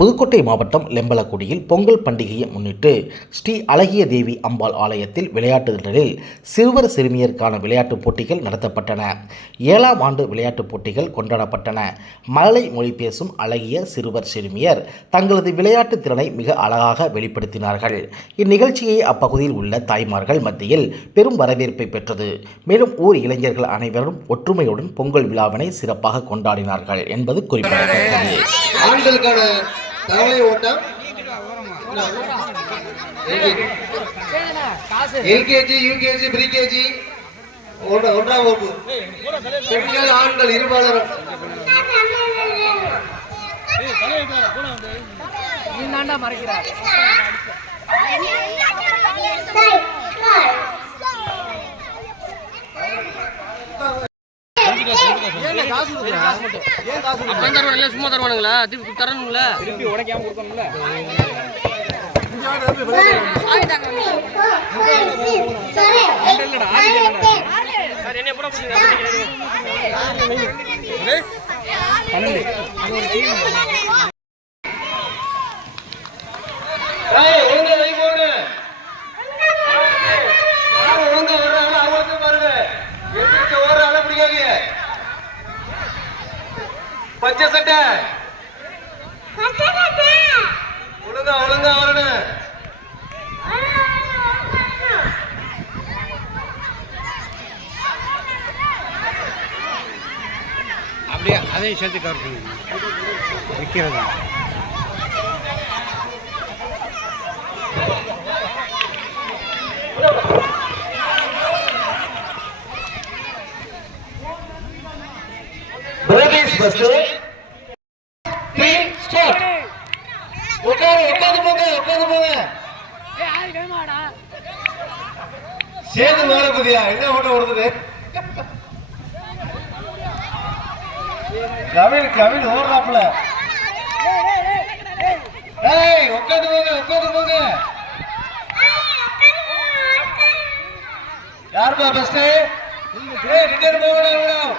புதுக்கோட்டை மாவட்டம் லெம்பலக்குடியில் பொங்கல் பண்டிகையை முன்னிட்டு ஸ்ரீ அழகிய தேவி அம்பாள் ஆலயத்தில் விளையாட்டு திடலில் சிறுவர் சிறுமியருக்கான விளையாட்டுப் போட்டிகள் நடத்தப்பட்டன. ஏழாம் ஆண்டு விளையாட்டுப் போட்டிகள் கொண்டாடப்பட்டன. மழலை மொழி பேசும் அழகிய சிறுவர் சிறுமியர் தங்களது விளையாட்டு திறனை மிக அழகாக வெளிப்படுத்தினார்கள். இந்நிகழ்ச்சியை அப்பகுதியில் உள்ள தாய்மார்கள் மத்தியில் பெரும் வரவேற்பை பெற்றது. மேலும் ஊர் இளைஞர்கள் அனைவரும் ஒற்றுமையுடன் பொங்கல் விழாவினை சிறப்பாக கொண்டாடினார்கள் என்பது குறிப்பிடத்தக்கது. தகவலை ஓட்டம். LKG UKG pre KG. ஒன்றாம் வகுப்பு. பெண்கள் ஆண்கள் இருபாலரும். நீ மறைக்கிறார். தருவானுங்களா சும்மா தருவானுங்களா திருப்பி தரணுங்களா திருப்பி உடைக்காம கொடுக்கணும்ல என்ன போடு. பச்சை சட்டை. ஒழுங்கா ஒழுங்கா வரணும். அப்படியே அதையும் சேர்த்து கவர் பண்ணுங்க விற்கிறது பஸ் உட்காந்து போங்க உட்காந்து போங்க. சேது மேல என்ன ஓட்ட ஓடுது? கவின் கவின் ஓடுறாப்புல. ஏய் உட்காந்து போங்க உட்காந்து போங்க. யாருப்பா ஃபர்ஸ்ட் ஏய் ரிட்டர்ன் போகணும்